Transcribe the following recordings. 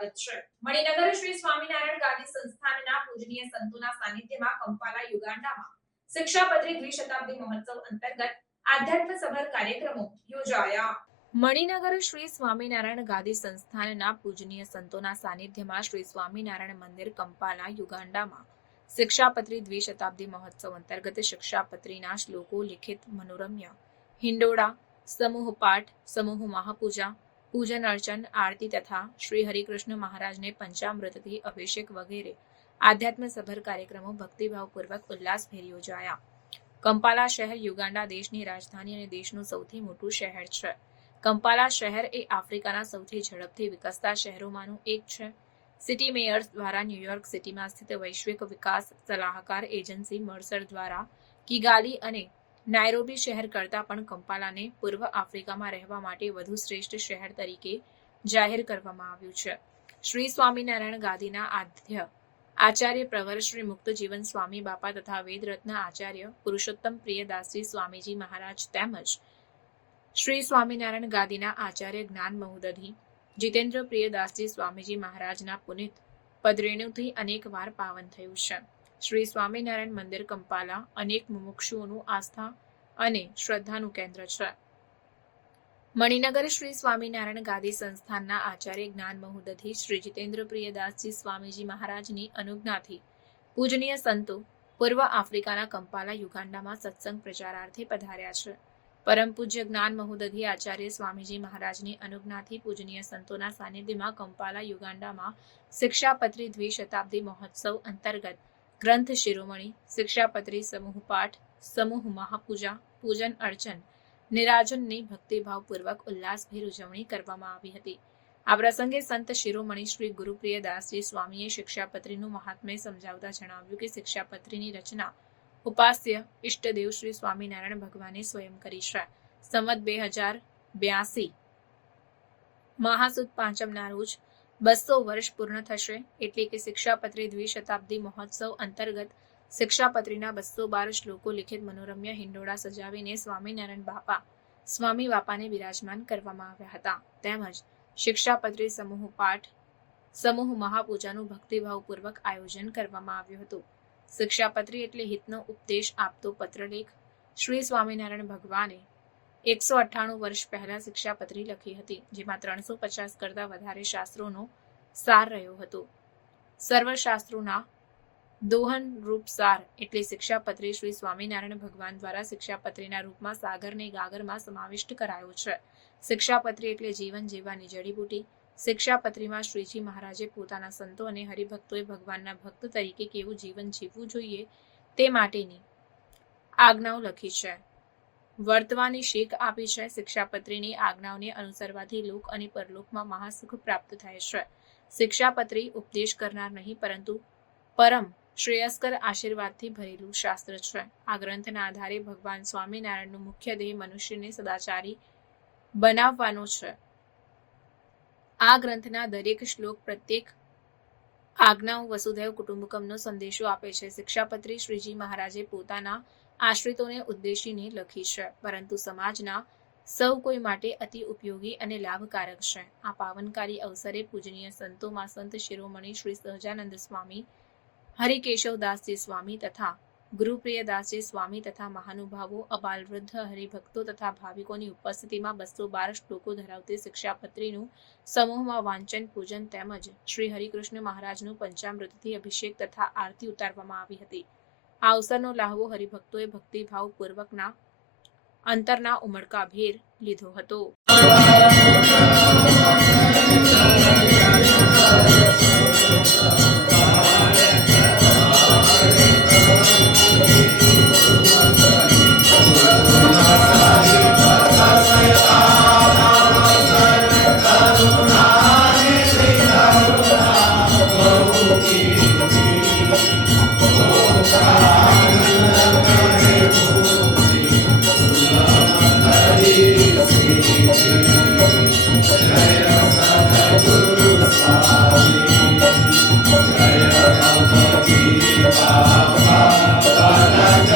સ્વાગત છે। મણિનગર શ્રી સ્વામિનારાયણ ગાદી સંસ્થાનના પૂજનીય સંતોના સાનિધ્યમાં કંપાલા યુગાન્ડામાં શિક્ષાપત્રી દ્વિશતાબ્દી મહોત્સવ અંતર્ગત આધ્યાત્મસભર કાર્યક્રમો યોજાયા। મણિનગર શ્રી સ્વામિનારાયણ ગાદી સંસ્થાનના પૂજનીય સંતોના સાનિધ્યમાં શ્રી સ્વામિનારાયણ મંદિર કંપાલા યુગાન્ડામાં શિક્ષાપત્રી દ્વિશતાબ્દી મહોત્સવ અંતર્ગત શિક્ષાપત્રીના શ્લોકો લિખિત મનોરમ્ય હિંડોળા સમૂહ પાઠ સમૂહ મહાપૂજા પૂજન અર્ચન આરતી તથા શ્રી હરિકૃષ્ણ મહારાજને પંચામૃતથી અભિષેક વગેરે આધ્યાત્મસભર કાર્યક્રમો ભક્તિભાવપૂર્વક ઉલ્લાસભેર યોજાયા। કંપાલા શહેર યુગાન્ડા દેશની રાજધાની અને દેશનું સૌથી મોટું શહેર છે। કંપાલા શહેર એ આફ્રિકાના સૌથી ઝડપથી વિકસતા શહેરોમાંનું એક છે। સિટી મેયર્સ દ્વારા ન્યુયોર્ક સિટીમાં સ્થિત વૈશ્વિક વિકાસ સલાહકાર એજન્સી મર્સર દ્વારા કિગાલી અને નાયરોબી શહેર કરતાં પણ કંપાલાને પૂર્વ આફ્રિકામાં રહેવા માટે વધુ શ્રેષ્ઠ શહેર તરીકે જાહેર કરવામાં આવ્યું છે। શ્રી સ્વામિનારાયણ ગાદીના આદ્ય આચાર્ય પ્રવર શ્રી મુક્તજીવન સ્વામી બાપા તથા વેદરત્ન આચાર્ય પુરુષોત્તમ પ્રિયદાસજી સ્વામીજી મહારાજ તેમજ શ્રી સ્વામિનારાયણ ગાદીના આચાર્ય જ્ઞાન મહુદધી જીતેન્દ્ર પ્રિયદાસજી સ્વામીજી મહારાજના પુનિત પદરેણુથી અનેક વાર પાવન થયું છે। શ્રી સ્વામિનારાયણ મંદિર કંપાલા અનેક મુમુક્ષુઓનું આસ્થા અને શ્રદ્ધાનું કેન્દ્ર છે। મણિનગર શ્રી સ્વામિનારાયણ ગાદી સંસ્થાનના આચાર્ય જ્ઞાન મહુદધી શ્રી જીતેન્દ્ર પ્રિયદાસજી સ્વામીજી મહારાજની અનુજ્ઞાથી પૂજનીય સંતો પૂર્વ આફ્રિકાના કંપાલા યુગાન્ડામાં સત્સંગ પ્રચારાર્થે પધાર્યા છે। પરમ પૂજ્ય જ્ઞાન મહુદધી આચાર્ય સ્વામીજી મહારાજની અનુજ્ઞાથી પૂજનીય સંતોના સાનિધ્યમાં કંપાલા યુગાન્ડામાં શિક્ષાપત્રી દ્વિશતાબ્દી મહોત્સવ અંતર્ગત ગ્રંથ શિરોમણી શિક્ષાપત્રી સમૂહ પાઠ સમૂહ મહાપૂજા પૂજન અર્ચન નિરાજનની ભક્તિભાવપૂર્વક ઉલ્લાસભેર ઉજવણી કરવામાં આવી હતી। આ પ્રસંગે સંત શિરોમણી શ્રી ગુરુપ્રિયદાસજી સ્વામીએ શિક્ષાપત્રીનું મહાત્મ્ય સમજાવતા જણાવ્યું કે શિક્ષાપત્રીની રચના ઉપાસ્ય ઇષ્ટદેવ શ્રી સ્વામિનારાયણ ભગવાને સ્વયં કરી છે। સંવત 2082 મહાસુદ પાંચમના રોજ 200 વર્ષ પૂર્ણ થશે, એટલે કે શિક્ષાપત્રી દ્વિશતાબ્દી મહોત્સવ અંતર્ગત શિક્ષાપત્રીના 212 શ્લોકો લિખિત મનોરમ્ય હિંડોળા સજાવીને સ્વામિનારાયણ બાપા સ્વામી બાપાને બિરાજમાન કરવામાં આવ્યા હતા। તેમજ શિક્ષાપત્રી સમૂહ પાઠ સમૂહ મહાપૂજાનું ભક્તિભાવપૂર્વક આયોજન કરવામાં આવ્યું હતું। શિક્ષાપત્રી એટલે હિતનો ઉપદેશ આપતો પત્રલેખ। શ્રી સ્વામિનારાયણ ભગવાને 198 વર્ષ પહેલા શિક્ષાપત્રી લખી હતી, જેમાં 350 કરતાં વધારે શાસ્ત્રોનો સાર રહ્યો હતો। સર્વશાસ્ત્રોના દોહન રૂપ સાર એટલે શિક્ષાપત્રી શ્રી સ્વામિનારાયણ ભગવાન દ્વારા શિક્ષાપત્રીના રૂપમાં સાગરને ગાગરમાં સમાવિષ્ટ કરાયો છે। શિક્ષાપત્રી એટલે જીવન જીવવાની જડીબુટી। શિક્ષાપત્રીમાં શ્રીજી મહારાજે પોતાના સંતો અને હરિભક્તોએ ભગવાનના ભક્ત તરીકે કેવું જીવન જીવવું જોઈએ તે માટેની આજ્ઞાઓ લખી છે, વર્તવાની શીખ આપી છે। શિક્ષાપત્રીની આજ્ઞાઓને અનુસરવાથી લોક અને પરલોકમાં મહાસુખ પ્રાપ્ત થાય છે। શિક્ષાપત્રી ઉપદેશ કરનાર નહીં, પરંતુ પરમ શ્રેયસ્કર આશીર્વાદથી ભરેલું શાસ્ત્ર છે। આ ગ્રંથના આધારે ભગવાન સ્વામિનારાયણનું મુખ્ય ધ્યેય મનુષ્યને સદાચારી બનાવવાનો છે। આ ગ્રંથના દરેક શ્લોક પ્રત્યેક આજ્ઞાઓ વસુધૈવ કુટુંબકમનો સંદેશો આપે છે। શિક્ષાપત્રી શ્રીજી મહારાજે પોતાના આશ્રિતોને ઉદ્દેશીને લખી છે, પરંતુ સમાજના સૌ કોઈ માટે અતિ ઉપયોગી અને લાભકારક છે। આ પાવનકારી અવસરે પૂજનીય સંતોમાં સંત શિરોમણી શ્રી સહજાનંદ સ્વામી, હરિકેશવદાસજી સ્વામી તથા ગુરુપ્રિયદાસજી સ્વામી તથા મહાનુભાવો, અબાલ વૃદ્ધ હરિભક્તો તથા ભાવિકોની ઉપસ્થિતિમાં 212 શ્લોકો ધરાવતી શિક્ષાપત્રીનું સમૂહમાં વાંચન, પૂજન તેમજ શ્રી હરિકૃષ્ણ મહારાજનું પંચામૃતથી અભિષેક તથા આરતી ઉતારવામાં આવી હતી। આ અવસરનો લાહવો હરિભક્તોએ ભક્તિભાવપૂર્વકના અંતરના ઉમળકાભેર લીધો હતો। Jaya Baba Ji Baba Baba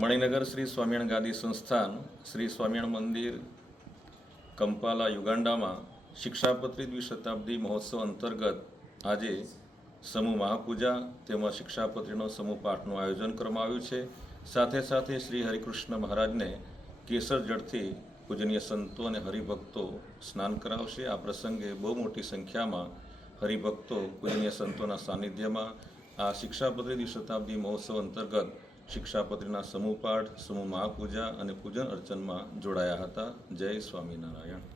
Maninagar Shri Swaminarayan ગાદી સંસ્થાન શ્રી સ્વામિનારાયણ મંદિર કંપાલા યુગાન્ડામાં શિક્ષાપત્રી દ્વિશતાબ્દી મહોત્સવ અંતર્ગત આજે સમૂહ મહાપૂજા તેમજ શિક્ષાપત્રીનો સમૂહ પાઠનું આયોજન કરવામાં આવ્યું છે. સાથે સાથે શ્રી હરિકૃષ્ણ મહારાજને કેસર જળથી પૂજનીય સંતો અને હરિભક્તો સ્નાન કરાવશે. આ પ્રસંગે બહુ મોટી સંખ્યામાં હરિભક્તો પૂજનીય સંતોના સાનિધ્યમાં આ શિક્ષાપત્રી દ્વિશતાબ્દી મહોત્સવ અંતર્ગત શિક્ષાપત્રીના સમૂહ પાઠ, સમૂહ મહાપૂજા અને પૂજન અર્ચનમાં જોડાયા હતા. જય સ્વામિનારાયણ.